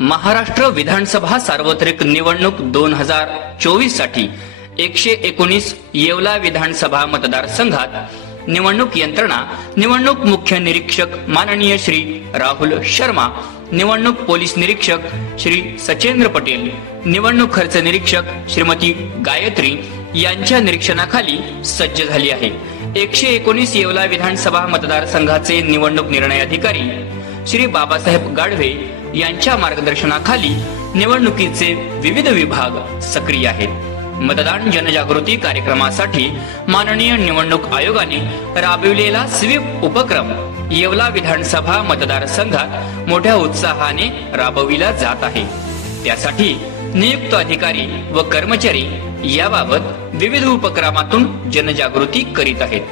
महाराष्ट्र विधानसभा सार्वत्रिक निवडणूक दोन हजार चोवीससाठी एकशे एकोणीस येवला विधानसभा मतदारसंघात निवडणूक यंत्रणा निवडणूक मुख्य निरीक्षक माननीय श्री राहुल शर्मा निवडणूक पोलीस निरीक्षक श्री सचेंद्र पटेल निवडणूक खर्च निरीक्षक श्रीमती गायत्री यांच्या निरीक्षणाखाली सज्ज झाली आहे. एकशे एकोणीस येवला विधानसभा मतदारसंघाचे निवडणूक निर्णय अधिकारी श्री बाबासाहेब गाढवे यांच्या मार्गदर्शनाखाली निवडणुकीचे विविध विभाग सक्रिय आहेत. मतदान जनजागृती कार्यक्रमासाठी माननीय निवडणूक आयोगाने राबविलेला स्वीप उपक्रम येवला विधानसभा मतदारसंघात मोठ्या उत्साहाने राबविला जात आहे. त्यासाठी नियुक्त अधिकारी व कर्मचारी याबाबत विविध उपक्रमातून जनजागृती करीत आहेत.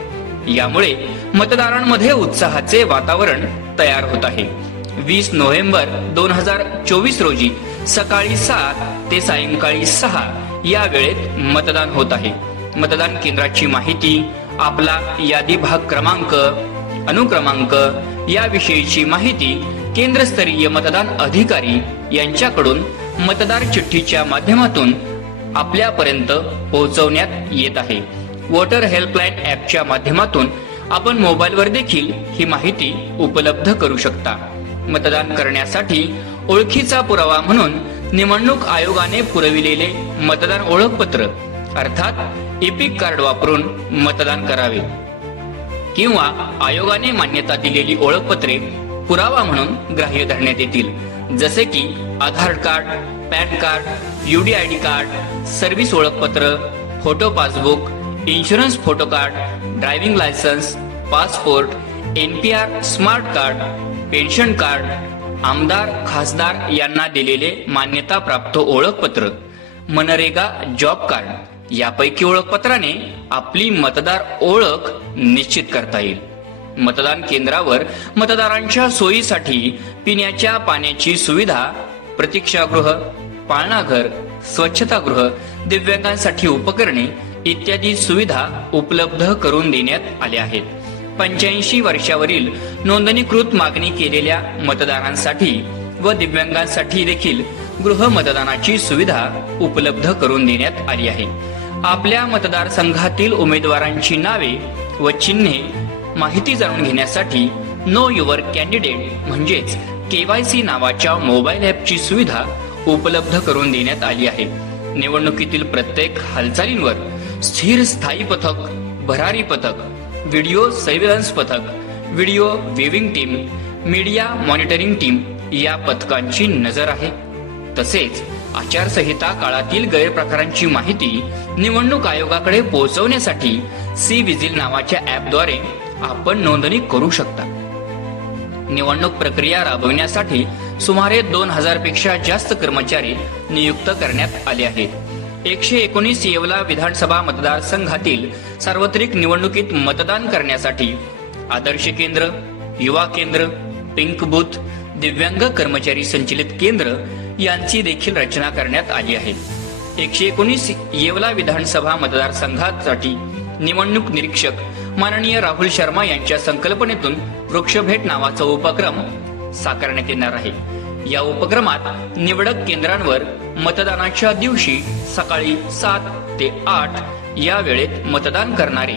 यामुळे मतदारांमध्ये उत्साहाचे वातावरण तयार होत आहे. वीस नोव्हेंबर दोन हजार चोवीस रोजी सकाळी सात ते सायंकाळी सहा या वेळेत मतदान होत आहे. मतदान केंद्राची माहिती आपला यादी भाग क्रमांक अनुक्रमांक याविषयीची माहिती केंद्रस्तरीय मतदान अधिकारी यांच्याकडून मतदार चिठ्ठीच्या माध्यमातून आपल्यापर्यंत पोहोचवण्यात येत आहे. वॉटर हेल्पलाईन ऍपच्या माध्यमातून आपण मोबाईलवर देखील ही माहिती उपलब्ध करू शकता. मतदान करण्यासाठी ओळखीचा पुरावा म्हणून निवडणूक आयोगाने पुरविलेले मतदान ओळखपत्र अर्थात इपिक कार्ड वापरून मतदान करावे. किंवा आयोगाने मान्यता दिलेली ओळखपत्रे पुरावा म्हणून ग्राह्य धरण्यात येतील. जसे की Aadhaar card PAN card UD I D card service ओळखपत्र photo passbook insurance photo card driving licence passport N P R smart card pension card आमदार खासदार यांना दिलेले मान्यता प्राप्त ओळखपत्र मनरेगा जॉब कार्ड यापैकी ओळखपत्राने आपली मतदार ओळख निश्चित करता येईल. मतदान केंद्रावर मतदारांच्या सोयीसाठी पिण्याच्या पाण्याची सुविधा प्रतीक्षागृह पाळणाघर स्वच्छतागृह दिव्यांगांसाठी उपकरणे इत्यादी सुविधा उपलब्ध करून देण्यात आल्या आहेत. पंच्याऐंशी वर्षावरील नोंदणीकृत मागणी केलेल्या मतदारांसाठी व दिव्यांगांसाठी देखील गृह मतदानाची सुविधा उपलब्ध करून देण्यात आली आहे. आपल्या मतदारसंघातील उमेदवारांची नावे व चिन्हे माहिती जाणून घेण्यासाठी नो युअर कॅन्डिडेट म्हणजेच केवायसी नावाच्या मोबाईल ॲपची सुविधा उपलब्ध करून देण्यात आली आहे. निवडणुकीतील प्रत्येक हालचालींवर स्थिर स्थायी पथक भरारी पथक व्हिडिओ सर्व्हिलन्स पथक video viewing team media monitoring team या पथकांची नजर आहे. तसेच आचारसंहिता काळातील गैरप्रकारांची माहिती निवडणूक आयोगाकडे पोहोचवण्यासाठी सी विजिल नावाच्या ॲपद्वारे आपण नोंदणी करू शकता. निवडणूक प्रक्रिया राबविण्यासाठी सुमारे दोन हजारपेक्षा जास्त कर्मचारी नियुक्त करण्यात आले आहेत. एकशे एकोणीस येवला विधानसभा मतदारसंघातील सार्वत्रिक निवडणुकीत मतदान करण्यासाठी आदर्श केंद्र युवा केंद्र पिंक बूथ दिव्यांग कर्मचारी संचलित केंद्र यांची देखील रचना करण्यात आली आहे. एकशे एकोणीस येवला विधानसभा मतदारसंघासाठी निवडणूक निरीक्षक माननीय राहुल शर्मा यांच्या संकल्पनेतून वृक्षभेट नावाचा उपक्रम साकारण्यात येणार आहे. या उपक्रमात निवडक केंद्रांवर मतदानाच्या दिवशी सकाळी सात ते आठ या वेळेत मतदान करणारे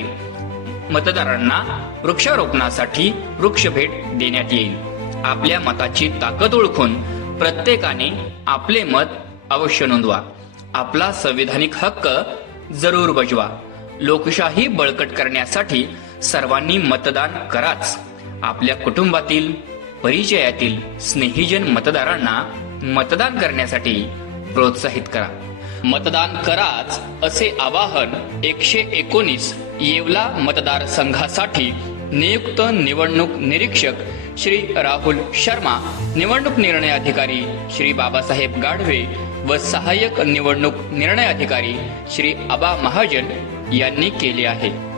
मतदारांना वृक्षारोपणासाठी वृक्ष भेट देण्यात येईल. आपल्या मताची ताकद ओळखून प्रत्येकाने आपले मत अवश्य नोंदवा. आपला संविधानिक हक्क जरूर बजवा. लोकशाही बळकट करण्यासाठी सर्वांनी मतदान कराच. आपल्या कुटुंबातील परिचयातील स्नेहीजन मतदारांना मतदान करण्यासाठी प्रोत्साहित करा. मतदान कराच असे आवाहन एकशे एकोणीस येवला मतदारसंघासाठी नियुक्त निवडणूक निरीक्षक श्री राहुल शर्मा निवडणूक निर्णय अधिकारी श्री बाबासाहेब गाढवे व सहाय्यक निवडणूक निर्णय अधिकारी श्री आबा महाजन यांनी केले आहे.